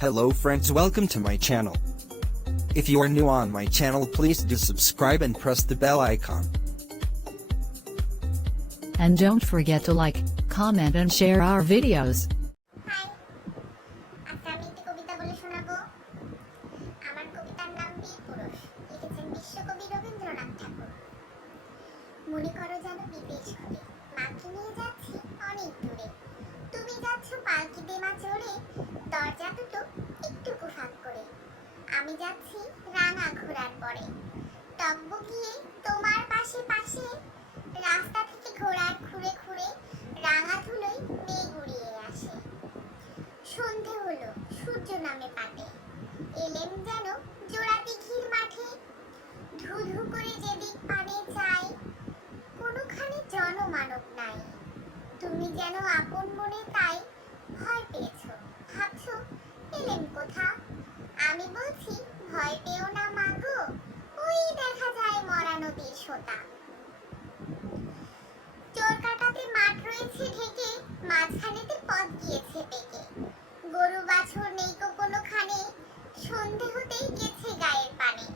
Hello friends, welcome to my channel. If you are new on my channel, please do subscribe and press the bell icon. And don't forget to like, comment and share our videos. Hi, আজকে আমি একটি কবিতা বলে শোনাবো। আমার কবিতার নাম বীর পুরুষ, লিখেছেন বিশ্বকবি রবীন্দ্রনাথ ঠাকুর। মনে করো যেন বিদেশ ঘুরে, মাকে নিয়ে যাচ্ছি অনেক দূরে। তুমি যাচ্ছ পালকিতে মা চড়ে, দরজা দুটো একটুকু ফাঁক করে। আমি যাচ্ছি রাঙা ঘোড়ার পরে, টকবকিয়ে তোমার পাশে পাশে। রাস্তা থেকে ঘোড়ার খুঁড়ে খুঁড়ে রাঙা ধুলোয় মেঘ উড়িয়ে আসে। সন্ধে হলো, সূর্য নামে পাটে, এলেম যেন জোড়া দিঘির মাঠে। ধু ধু করে যেদিক পানে চাই, কোনোখানে জনমানব নাই। তুমি যেন আপন মনে তাই ভয় পেয়েছো, ভাবছো এলেম কোথা। আমি বলছি ভয় পেও না মাগো, ওই দেখা যায় মরা নদীর সোতা। চোর কাটাতে মাঠ রয়েছে ঢেকে, মাঝখানেতে পথ গিয়েছে পেকে। গরু বাছুর নেই কোনোখানে, সন্ধে হতেই গেছে গায়ের পানে।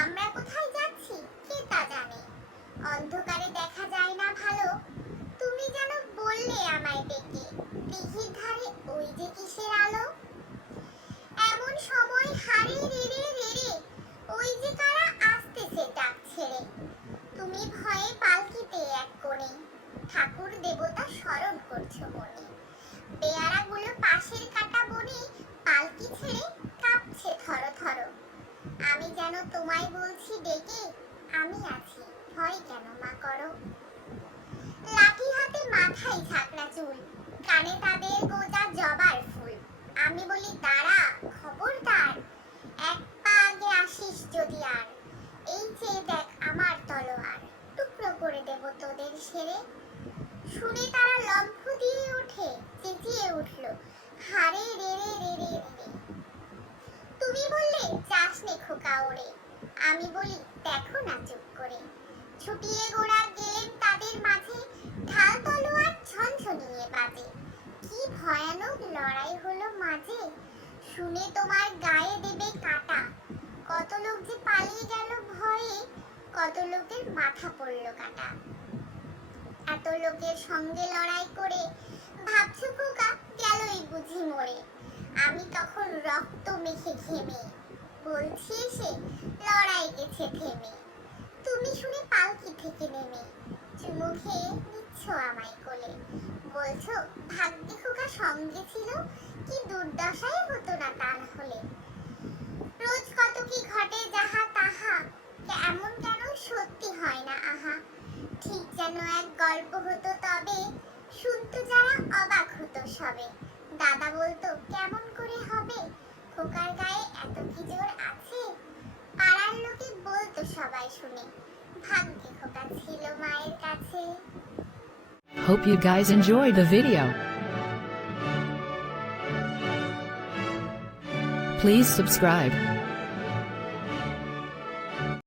আমরা কোথায় যাচ্ছি কে তা জানে, অন্ধকারে দেখা যায় না ভালো। তুমি যেন বললে আমায় ডেকে, দিঘির ধারে ওই যে কিসের আলো। এমন সময় হারে রেড়ে রেড়ে, ওই যে কারা আসতেছে ডাক ছেড়ে। তুমি ভয়ে পালকিতে এক কোণে, ঠাকুর দেবতা স্মরণ করছো মনে। পেয়ারাগুলো পাশের কাটা বনে, পালকি ছেড়ে কাঁপছে থর থর। আমি যেন তোমায় বলছি ডেকে, আমি আছি ভয় কেন মা করো। লাঠি হাতে মাথায় ঝাঁকড়া চুল, কানে তাদের গোজা জবার ফুল। আমি বলি দাঁড়া খবরদার, এক পা আগে আসিস যদি আর। এই চেয়ে দেখ আমার তলোয়ার, টুকরো করে দেব তোদের সেরে। শুনে তারা লম্ফ দিয়ে ওঠে, চেঁচিয়ে উঠল হারে রেড়ে রেড়ে রেড়ে। তুমি বললে যাস নে খোকা ওরে, আমি বলি দেখো না চুপ করে। ছুটিয়ে গোড়া গেলেন তাদের মাঝে, ঢাল তলোয়ার ঝনঝনিয়ে বাজে। কি ভয়ানক লড়াই হলো মাঝে, শুনে তোমার গায়ে দেবে কাটা। কত লোক যে পালিয়ে গেল ভয়ে, কত লোকের মাথা পড়ল কাটা। এত লোকের সঙ্গে লড়াই করে, ভাবছো খোকা গেলই বুঝি মরে। আমি তখন রক্ত মেখে ঘেমে, বলছি এসে লড়াই গেছে থেমে। তুমি শুনে পালকি থেকে নেমে, চুমু খেয়ে নিচ্ছ আমায় কোলে। বলছো ভাগ্যে খোকা সঙ্গে ছিল, কি দুর্দশাই হতো না তা হলে। রোজ কত কি ঘটে যাহা তাহা, এমন কেন সত্যি হয় না আহা। ঠিক যেন এক গল্প হতো তবে, শুনতো যারা অবাক হতো সবে। দাদা বলতো কেমন করে হবে, খোকার গায়ে এত কি জোর আছে। পাড়ার লোকে বলতো সবাই শুনে, ভাগ্যে খোকা ছিল মায়ের কাছে। Hope you guys enjoyed the video. Please subscribe.